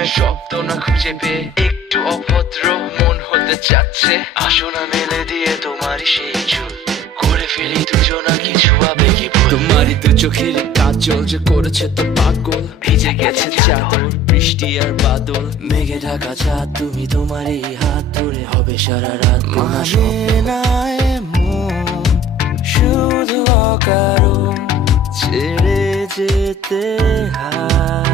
প্রেমের শব্দ না খুঁজে পেয়ে একটু অভদ্র মন হতে চাচ্ছে। আসো না মেলে দিয়ে তোমারই সেই চুল, করে ফেলি দুজনা কিছু আবেগী ভুল। তোমারই দু চোখের কাজল যে করেছে তো পাগল, ভিজে গেছে চাদর বৃষ্টি আর বাদল। মেঘে ঢাকা চাঁদ তুমি তোমারই হাত ধরে হবে সারা রাত। মানে না এমন শুধু অকারণ ছেড়ে যেতে হয়।